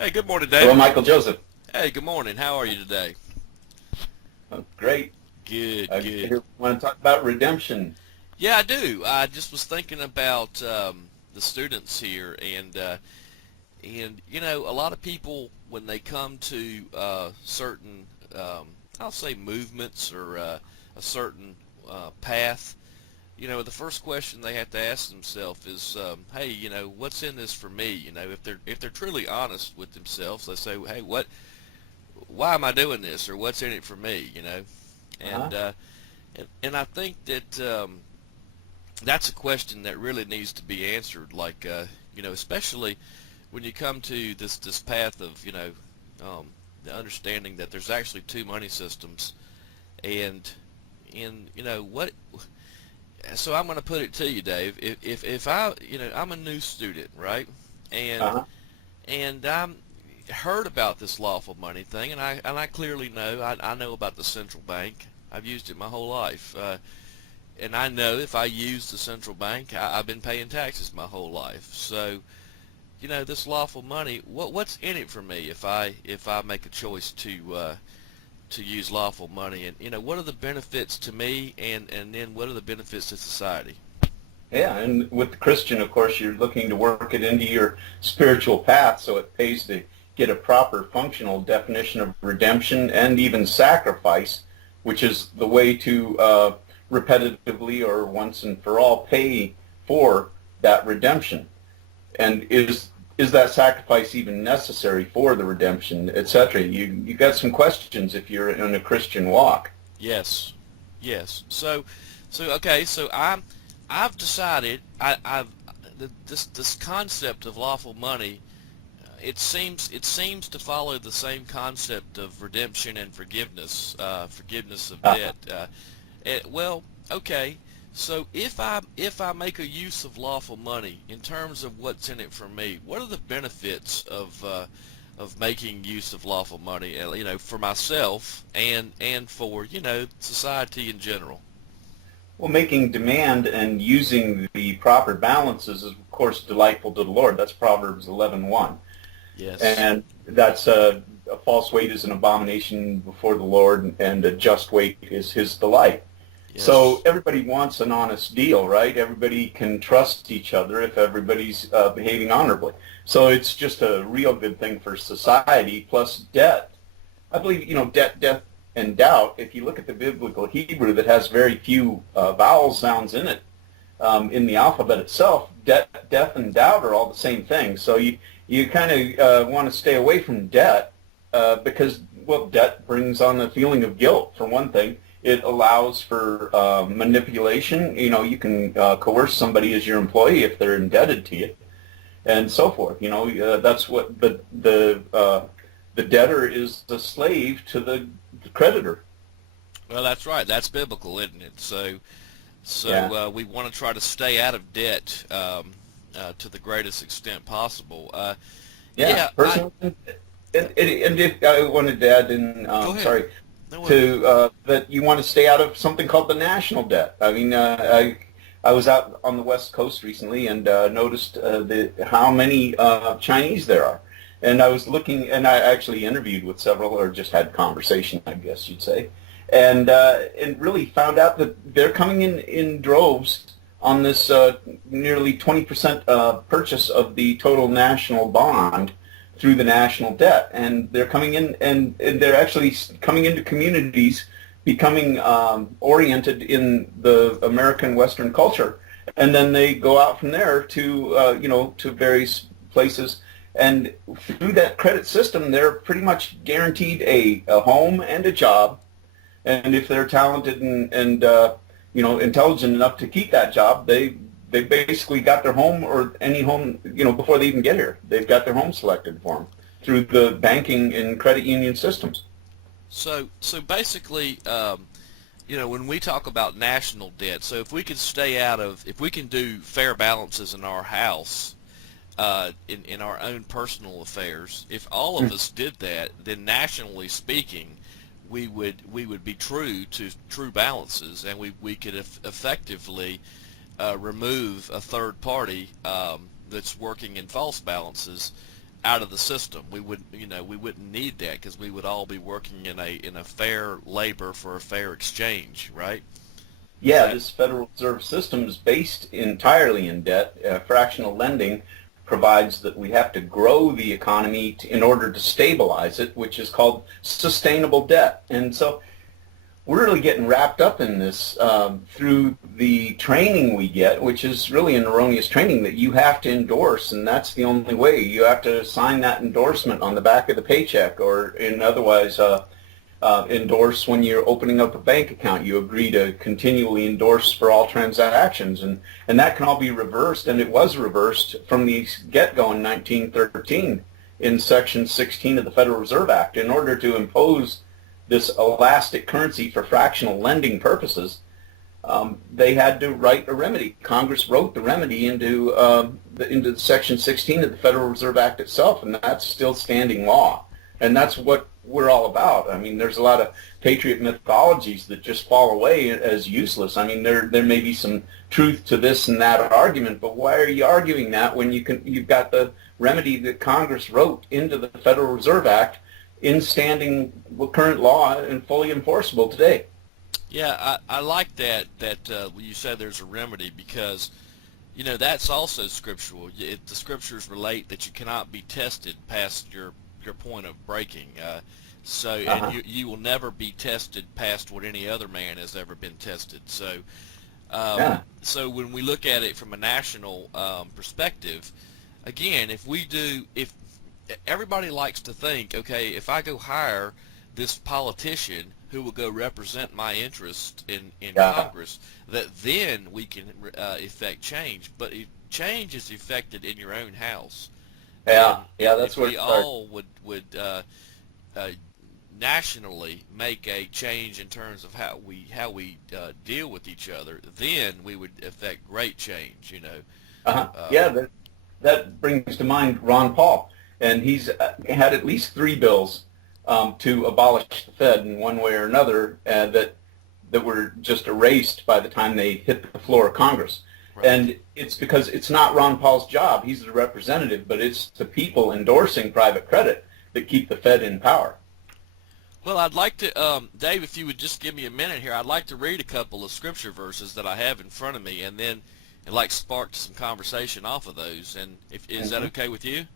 Hey, good morning, Hello, David. Michael Joseph. Hey, good morning. How are you today? Great. Good, good. Here, want to talk about redemption. Yeah, I do. I just was thinking about the students here, and a lot of people when they come to certain, I'll say movements or a certain path, the first question they have to ask themselves is, hey, what's in this for me? If they're truly honest with themselves, they say, hey, why am I doing this, or what's in it for me? Uh-huh. And uh, and I think that that's a question that really needs to be answered. Like especially when you come to this path of um, the understanding that there's actually two money systems, and what. So I'm going to put it to you, Dave. If I I'm a new student, right, and Uh-huh. I'm heard about this lawful money thing, and I clearly know I know about the central bank. I've used it my whole life, and I know if I use the central bank, I've been paying taxes my whole life. So this lawful money, what's in it for me if I make a choice to use lawful money, and what are the benefits to me, and then what are the benefits to society? Yeah, and with the Christian, of course, you're looking to work it into your spiritual path, so it pays to get a proper functional definition of redemption and even sacrifice, which is the way to repetitively or once and for all pay for that redemption. And is that sacrifice even necessary for the redemption, etc.? You got some questions if you're in a Christian walk. Yes, yes. So okay. So I've decided I've this concept of lawful money. It seems to follow the same concept of redemption and forgiveness of Uh, debt. Well, okay. So if I make a use of lawful money in terms of what's in it for me, what are the benefits of making use of lawful money? For myself and for society in general. well, making demand and using the proper balances is, of course, delightful to the Lord. That's Proverbs 11:1. Yes. And that's a false weight is an abomination before the Lord, and a just weight is his delight. So Yes. everybody wants an honest deal, right? Everybody can trust each other if everybody's behaving honorably. So it's just a real good thing for society. Plus debt. I believe, debt, death, and doubt. If you look at the biblical Hebrew that has very few vowel sounds in it, in the alphabet itself, death, and doubt are all the same thing. So you kind of want to stay away from debt because, well, debt brings on a feeling of guilt, for one thing. It allows for manipulation. You can coerce somebody as your employee if they're indebted to you, and so forth. That's what the debtor is the slave to the creditor. Well, that's right. That's biblical, isn't it? So Yeah. so we want to try to stay out of debt to the greatest extent possible. Yeah. Yeah. Personally, and if I wanted to add in, Go ahead. sorry, No, go ahead. to that you want to stay out of something called the national debt. I mean, I was out on the West Coast recently and noticed how many Chinese there are. And I was looking, and I actually interviewed with several, or just had conversation, I guess you'd say, and really found out that they're coming in droves on this nearly 20% purchase of the total national bond through the national debt, and they're coming in, and they're actually coming into communities, becoming oriented in the American Western culture, and then they go out from there to to various places, and through that credit system, they're pretty much guaranteed a home and a job, and if they're talented and intelligent enough to keep that job, they basically got their home, or any home, before they even get here. They've got their home selected for them through the banking and credit union systems. So basically, when we talk about national debt, so if we can do fair balances in our house, in our own personal affairs, if all of us did that, then nationally speaking, we would be true to true balances, and we could effectively remove a third party that's working in false balances, out of the system. We would, we wouldn't need that because we would all be working in a fair labor for a fair exchange, right? Yeah, this Federal Reserve system is based entirely in debt. Fractional lending provides that we have to grow the economy in order to stabilize it, which is called sustainable debt. And so we're really getting wrapped up in this through the training we get, which is really an erroneous training that you have to endorse, and that's the only way. You have to sign that endorsement on the back of the paycheck, or endorse when you're opening up a bank account. You agree to continually endorse for all transactions, and that can all be reversed, and it was reversed from the get-go in 1913 in Section 16 of the Federal Reserve Act in order to impose this elastic currency for fractional lending purposes. They had to write a remedy. Congress wrote the remedy into Section 16 of the Federal Reserve Act itself, and that's still standing law. And that's what we're all about. I mean, there's a lot of patriot mythologies that just fall away as useless. I mean, there may be some truth to this and that argument, but why are you arguing that when you've got the remedy that Congress wrote into the Federal Reserve Act in standing current law and fully enforceable today? Yeah, I like that when you said there's a remedy, because that's also scriptural. The scriptures relate that you cannot be tested past your point of breaking. And you will never be tested past what any other man has ever been tested. So when we look at it from a national perspective, again, if everybody likes to think, okay, if I go hire this politician who will go represent my interest in Congress, that then we can effect change. But change is effected in your own house. Yeah, that's where we all would nationally make a change in terms of how we deal with each other, then we would effect great change. That brings to mind Ron Paul, and he's had at least 3 bills to abolish the Fed in one way or another that were just erased by the time they hit the floor of Congress. Right. And it's because it's not Ron Paul's job. He's the representative, but it's the people endorsing private credit that keep the Fed in power. Well, I'd like to, Dave, if you would just give me a minute here, I'd like to read a couple of scripture verses that I have in front of me, and then I'd like to spark some conversation off of those. And is that okay with you?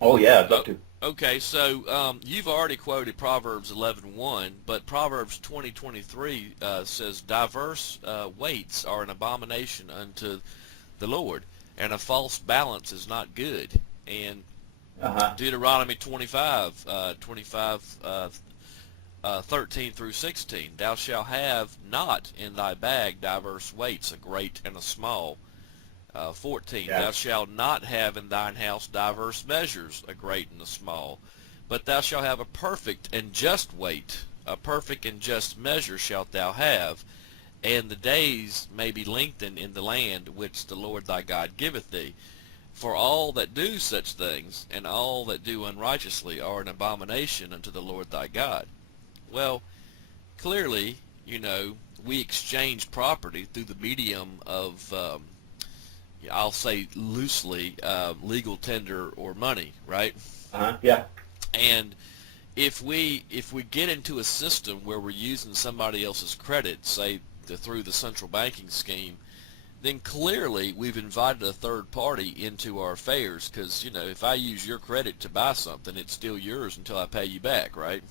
Oh, yeah, I'd love to. Okay, so you've already quoted Proverbs 11:1, but Proverbs 20:23 says, "Diverse weights are an abomination unto the Lord, and a false balance is not good." And Deuteronomy 13 through 16, "Thou shalt have not in thy bag diverse weights, a great and a small." 14, "Thou shalt not have in thine house diverse measures, a great and a small, but thou shalt have a perfect and just weight, a perfect and just measure shalt thou have, and the days may be lengthened in the land which the Lord thy God giveth thee. For all that do such things, and all that do unrighteously, are an abomination unto the Lord thy God." Well, clearly, we exchange property through the medium of I'll say loosely, legal tender or money, right? Yeah. And if we get into a system where we're using somebody else's credit, say through the central banking scheme, then clearly we've invited a third party into our affairs, because if I use your credit to buy something, it's still yours until I pay you back, right?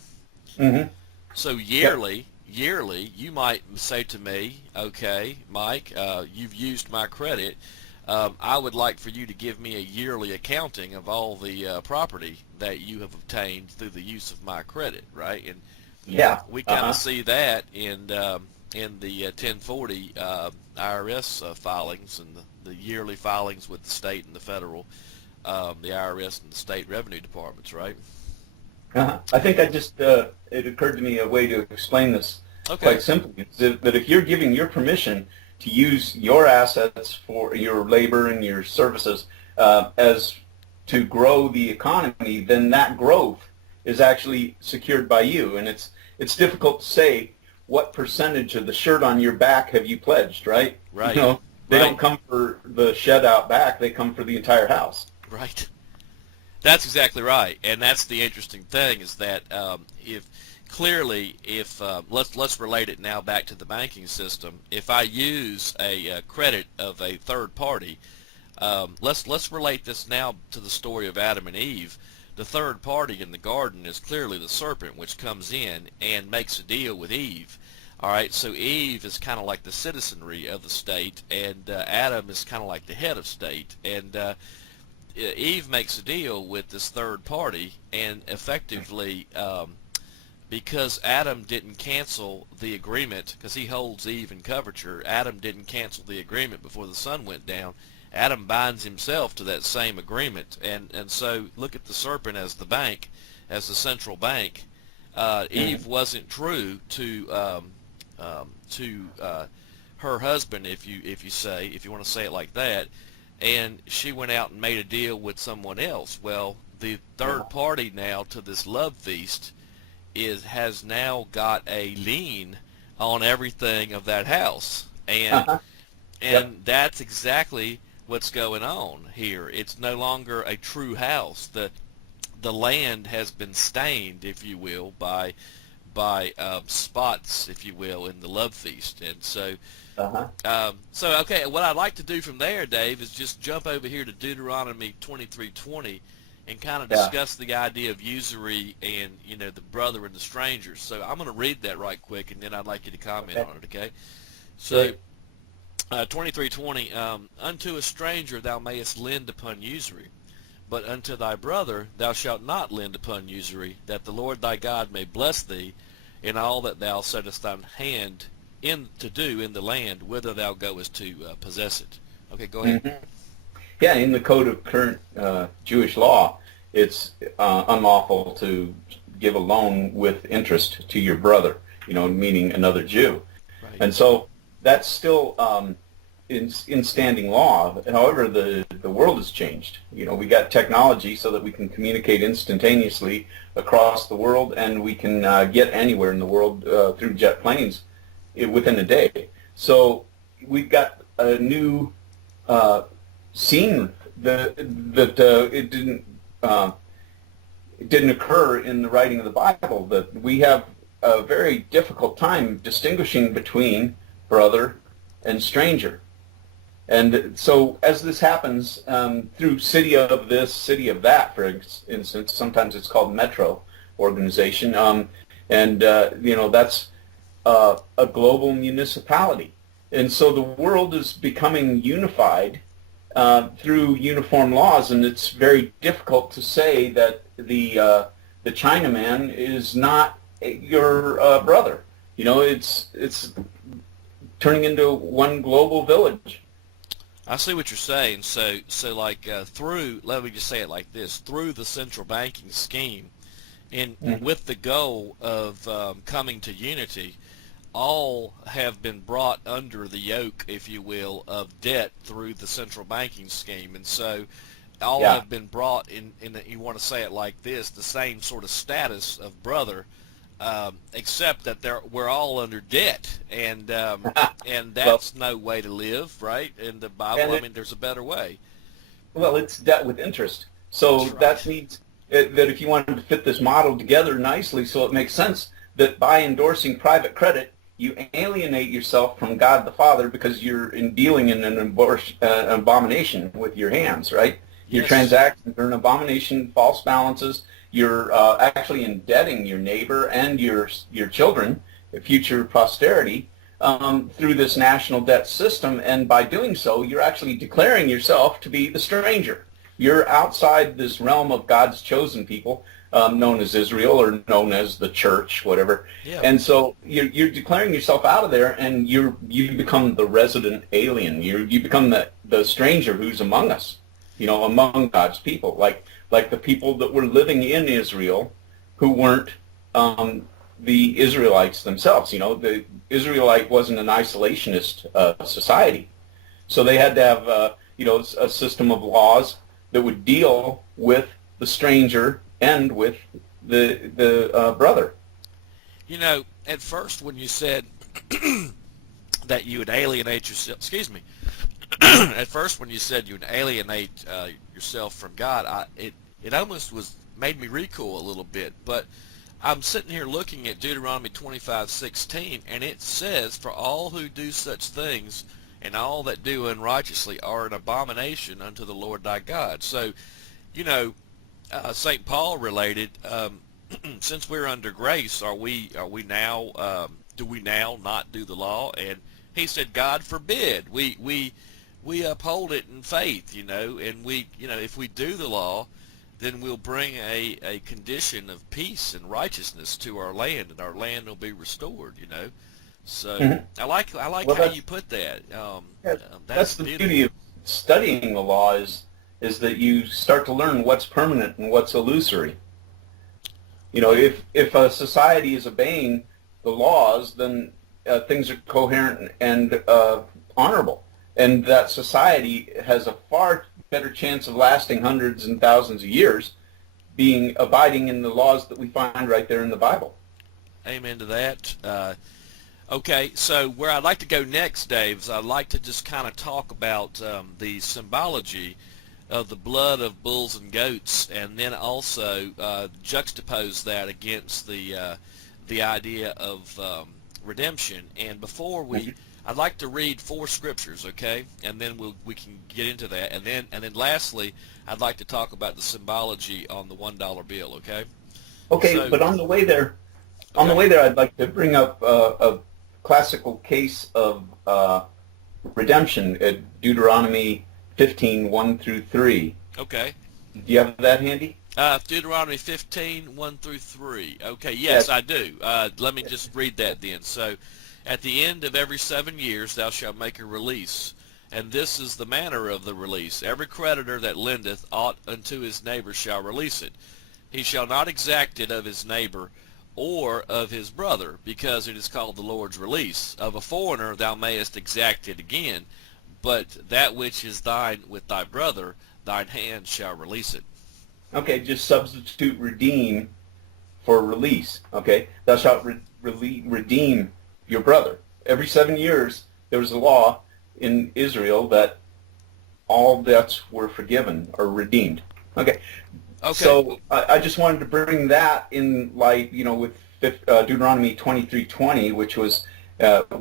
Mm-hmm. So yearly, you might say to me, "Okay, Mike, you've used my credit. I would like for you to give me a yearly accounting of all the property that you have obtained through the use of my credit," right? And we kind of see that in the 1040 IRS filings, and the yearly filings with the state and the federal, the IRS and the state revenue departments, right? I think it occurred to me a way to explain this quite simply, is that if you're giving your permission to use your assets for your labor and your services as to grow the economy, then that growth is actually secured by you. And it's difficult to say what percentage of the shirt on your back have you pledged, right? Right. They don't come for the shed out back; they come for the entire house. Right. That's exactly right, and that's the interesting thing is that if clearly if let's relate it now back to the banking system. If I use a credit of a third party, let's relate this now to the story of Adam and Eve. The third party in the garden is clearly the serpent, which comes in and makes a deal with Eve. All right, so Eve is kind of like the citizenry of the state, and Adam is kind of like the head of state, and Eve makes a deal with this third party, and effectively, because Adam didn't cancel the agreement, because he holds Eve in coverture, Adam didn't cancel the agreement before the sun went down. Adam binds himself to that same agreement, and so look at the serpent as the bank, as the central bank. Eve wasn't true to her husband, if you want to say it like that, and she went out and made a deal with someone else. Well, the third party now to this love feast has now got a lien on everything of that house, and Yep. that's exactly what's going on here. It's no longer a true house. The land has been stained, if you will, by spots, if you will, in the love feast. And so Uh-huh. okay, what I'd like to do from there, Dave, is just jump over here to Deuteronomy 23:20 and kind of Yeah. discuss the idea of usury and, the brother and the stranger. So I'm going to read that right quick, and then I'd like you to comment Okay. on it, okay? So Great. 23:20, unto a stranger thou mayest lend upon usury, but unto thy brother thou shalt not lend upon usury, that the Lord thy God may bless thee in all that thou settest thine hand in to do in the land whither thou goest to possess it. Okay, go ahead. Mhm. Yeah, in the code of current Jewish law, it's unlawful to give a loan with interest to your brother, meaning another Jew. Right. And so that's still in standing law. However, the world has changed. We got technology so that we can communicate instantaneously across the world, and we can get anywhere in the world through jet planes within a day. So we've got a new scene that it didn't occur in the writing of the Bible. That we have a very difficult time distinguishing between brother and stranger. And so as this happens through city of this, city of that, for instance, sometimes it's called metro organization, and that's a global municipality. And so the world is becoming unified through uniform laws, and it's very difficult to say that the Chinaman is not your brother. It's turning into one global village. I see what you're saying. So like through, let me just say it like this, through the central banking scheme, and with the goal of coming to unity, all have been brought under the yoke, if you will, of debt through the central banking scheme. And so all Yeah. have been brought in you want to say it like this, the same sort of status of brother, except that we're all under debt, and Well, that's no way to live, right? In the Bible, and I mean, there's a better way. it's debt with interest. So That's that right. means that if you wanted to fit this model together nicely so it makes sense, that by endorsing private credit, you alienate yourself from God the Father because you're dealing in an abomination with your hands, right? Your Yes. transactions are an abomination, false balances. You're actually indebting your neighbor and your children, future posterity, through this national debt system, and by doing so, you're actually declaring yourself to be the stranger. You're outside this realm of God's chosen people, known as Israel or known as the church, whatever. Yeah. And so you're declaring yourself out of there, and you become the resident alien. You become the stranger who's among us, among God's people, like the people that were living in Israel, who weren't the Israelites themselves. The Israelite wasn't an isolationist society, so they had to have a system of laws that would deal with the stranger and with the brother. At first when you said that you would alienate yourself, excuse me, Hmm. at first when you said you would alienate yourself from God, it almost made me recoil a little bit. But I'm sitting here looking at Deuteronomy 25:16, and it says, "For all who do such things, and all that do unrighteously, are an abomination unto the Lord thy God." So, you know, St. Paul related, since we're under grace, are we now do we now not do the law? And he said, God forbid. We uphold it in faith, and if we do the law, then we'll bring a condition of peace and righteousness to our land, and our land will be restored. So I like Well, how you put that. that's the beautiful. beauty of studying the law is that you start to learn what's permanent and what's illusory. If a society is obeying the laws, then things are coherent and honorable, and that society has a far better chance of lasting hundreds and thousands of years being abiding in the laws that we find right there in the Bible. Amen to that. Okay, so where I'd like to go next, Dave, is I'd like to just kind of talk about the symbology of the blood of bulls and goats, and then also juxtapose that against the idea of redemption. And before I'd like to read 4 scriptures, okay, and then we can get into that, and then lastly, I'd like to talk about the symbology on the $1 bill, okay? Okay, So, but on the way there, I'd like to bring up a classical case of redemption at Deuteronomy 15:1 through 3. Okay. Do you have that handy? Deuteronomy 15:1 through 3. Okay, yes, I do. Let me just read that then. So, at the end of every 7 years thou shalt make a release, and this is the manner of the release. Every creditor that lendeth aught unto his neighbor shall release it. He shall not exact it of his neighbor or of his brother, because it is called the Lord's release. Of a foreigner thou mayest exact it again, but that which is thine with thy brother, thine hand shall release it. Okay, just substitute redeem for release. Okay, thou shalt redeem your brother. Every 7 years there was a law in Israel that all debts were forgiven or redeemed. Okay. So I just wanted to bring that in light, with Deuteronomy 23:20, which was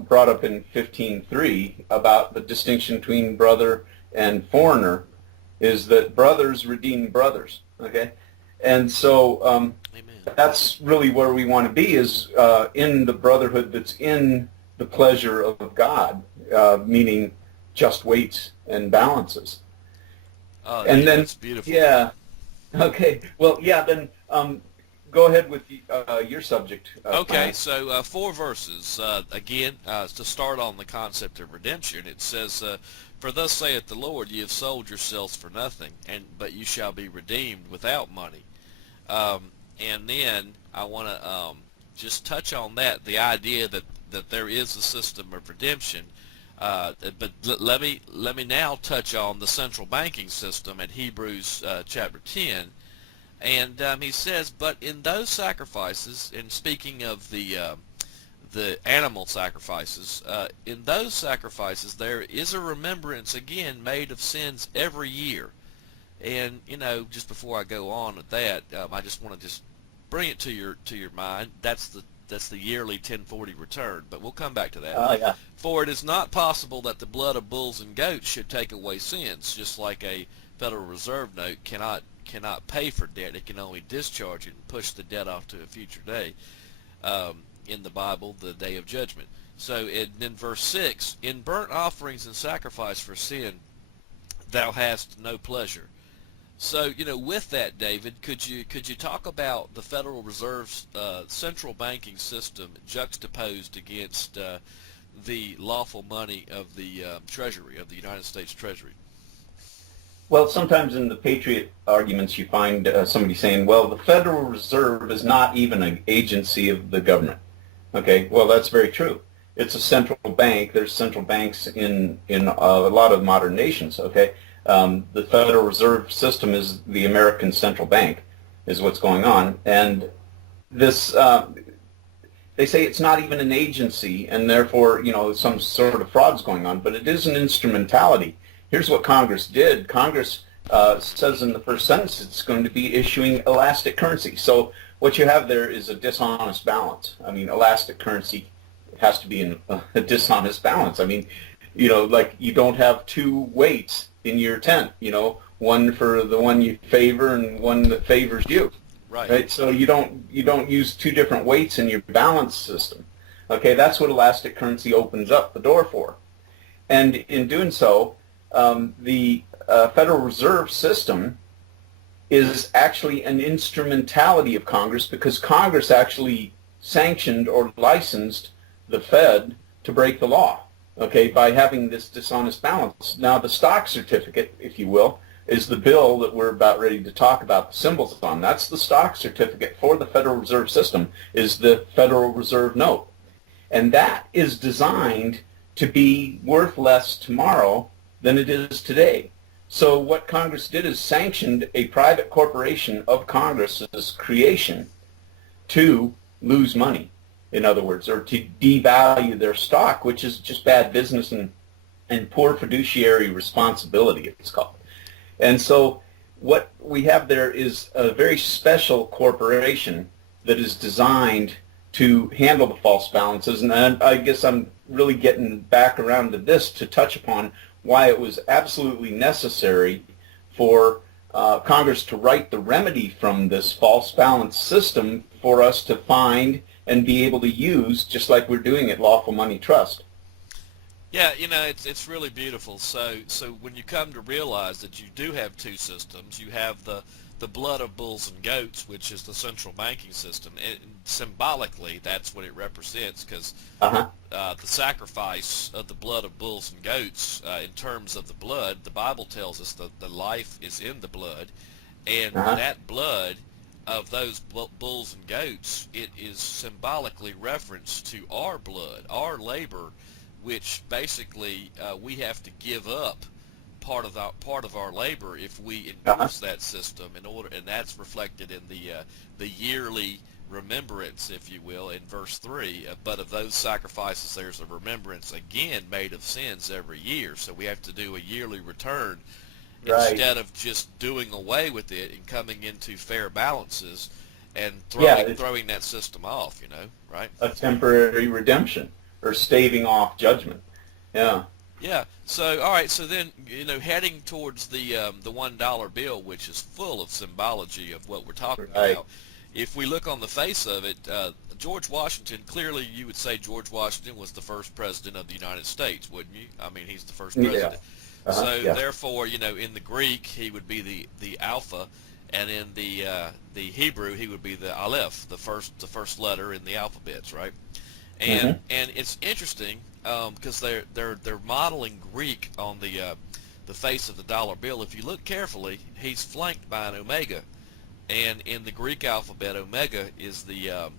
brought up in 15:3 about the distinction between brother and foreigner, is that brothers redeem brothers. Okay, and so that's really where we want to be, is in the brotherhood that's in the pleasure of God, meaning just weights and balances. Oh, and then that's beautiful. Yeah. Okay. Well, yeah. Then go ahead with your subject. Okay. So 4 verses. Again, to start on the concept of redemption, it says, "For thus saith the Lord, ye have sold yourselves for nothing, but you shall be redeemed without money." And then I want to just touch on that, the idea that there is a system of redemption. But let me now touch on the central banking system at Hebrews chapter 10, and he says, "But in those sacrifices," and speaking of the animal sacrifices, "in those sacrifices there is a remembrance again made of sins every year." And just before I go on with that, I just want to just bring it to your mind. That's the yearly 1040 return, but we'll come back to that. Yeah. "For it is not possible that the blood of bulls and goats should take away sins," just like a Federal Reserve note cannot pay for debt. It can only discharge it and push the debt off to a future day. In the Bible, the day of judgment. So in verse 6, "In burnt offerings and sacrifice for sin thou hast no pleasure." So, with that, David, could you talk about the Federal Reserve's central banking system juxtaposed against the lawful money of the Treasury, of the United States Treasury? Well, sometimes in the patriot arguments you find somebody saying, well, the Federal Reserve is not even an agency of the government. Okay, well, that's very true. It's a central bank. There's central banks in a lot of modern nations, okay? The Federal Reserve System is the American central bank, is what's going on. And this, they say it's not even an agency, and therefore, some sort of fraud's going on, but it is an instrumentality. Here's what Congress did. Congress says in the first sentence it's going to be issuing elastic currency. So what you have there is a dishonest balance. I mean, elastic currency has to be in a dishonest balance. I mean, like you don't have two weights in your tent, one for the one you favor and one that favors you. Right? So you don't use two different weights in your balance system. Okay, that's what elastic currency opens up the door for. And in doing so, the Federal Reserve System is actually an instrumentality of Congress, because Congress actually sanctioned or licensed the Fed to break the law, okay, by having this dishonest balance. Now, the stock certificate, if you will, is the bill that we're about ready to talk about the symbols on. That's the stock certificate for the Federal Reserve System, is the Federal Reserve note. And that is designed to be worth less tomorrow than it is today. So what Congress did is sanctioned a private corporation of Congress's creation to lose money, in other words, or to devalue their stock, which is just bad business and poor fiduciary responsibility, it's called. And so what we have there is a very special corporation that is designed to handle the false balances. And I guess I'm really getting back around to this to touch upon why it was absolutely necessary for Congress to write the remedy from this false balance system for us to find and be able to use, just like we're doing at Lawful Money Trust. Yeah, it's really beautiful. So when you come to realize that you do have two systems, you have the blood of bulls and goats, which is the central banking system. And symbolically, that's what it represents, because the sacrifice of the blood of bulls and goats, in terms of the blood, the Bible tells us that the life is in the blood, and that blood of those bulls and goats, it is symbolically referenced to our blood, our labor, which basically we have to give up part of our labor if we endorse that system in order, and that's reflected in the yearly remembrance, if you will, in verse 3. But of those sacrifices, there's a remembrance again made of sins every year. So we have to do a yearly return instead of just doing away with it and coming into fair balances and throwing that system off. Right? A temporary redemption or staving off judgment. Yeah. Yeah. So all right. So then, heading towards the $1 bill, which is full of symbology of what we're talking about. If we look on the face of it, George Washington, clearly you would say George Washington was the first president of the United States, wouldn't you? I mean, he's the first president. Yeah. Therefore, in the Greek, he would be the Alpha, and in the Hebrew, he would be the Aleph, the first letter in the alphabets, right? And and it's interesting because they're modeling Greek on the face of the dollar bill. If you look carefully, he's flanked by an omega, and in the Greek alphabet, omega is the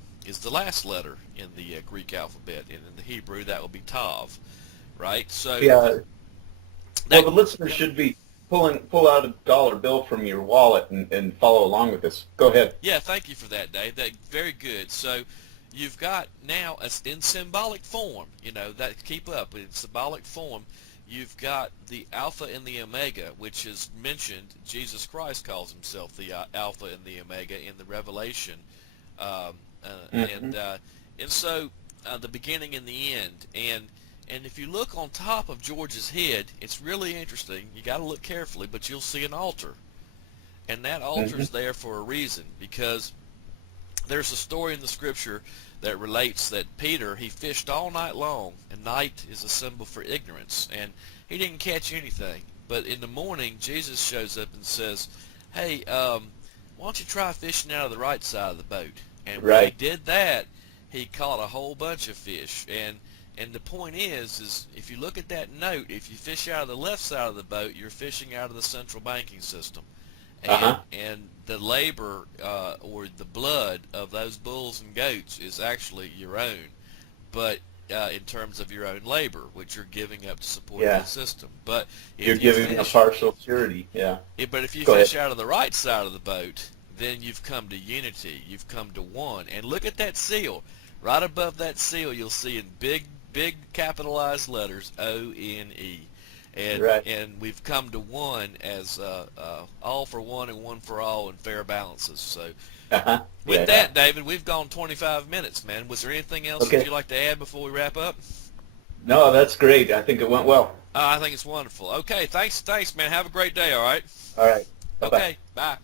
last letter in the Greek alphabet, and in the Hebrew that would be tav, right? So well, the listener should be pull out a dollar bill from your wallet and follow along with this. Go ahead. Yeah, thank you for that, Dave. Very good. So you've got now, in symbolic form, keep up, in symbolic form, you've got the Alpha and the Omega, which is mentioned. Jesus Christ calls himself the Alpha and the Omega in the Revelation, and so the beginning and the end. And if you look on top of George's head, it's really interesting. You got to look carefully, but you'll see an altar, and that altar is there for a reason, because there's a story in the Scripture that relates that Peter, he fished all night long, and night is a symbol for ignorance, and he didn't catch anything. But in the morning, Jesus shows up and says, hey, why don't you try fishing out of the right side of the boat? And when he did that, he caught a whole bunch of fish. And the point is if you look at that note, if you fish out of the left side of the boat, you're fishing out of the central banking system. And the labor or the blood of those bulls and goats is actually your own, but in terms of your own labor, which you're giving up to support the system. But if you're giving a partial surety. But if you fish out of the right side of the boat, then you've come to unity. You've come to one. And look at that seal. Right above that seal, you'll see in big capitalized letters, O-N-E. and Right. and we've come to one as all for one and one for all and fair balances. So Uh-huh. with Yeah. that, David, we've gone 25 minutes, man. Was there anything else that Okay. you'd like to add before we wrap up? No, that's great. I think it went well. I think it's wonderful. Okay, thanks, man. Have a great day, all right? All right. Bye-bye. Okay, bye.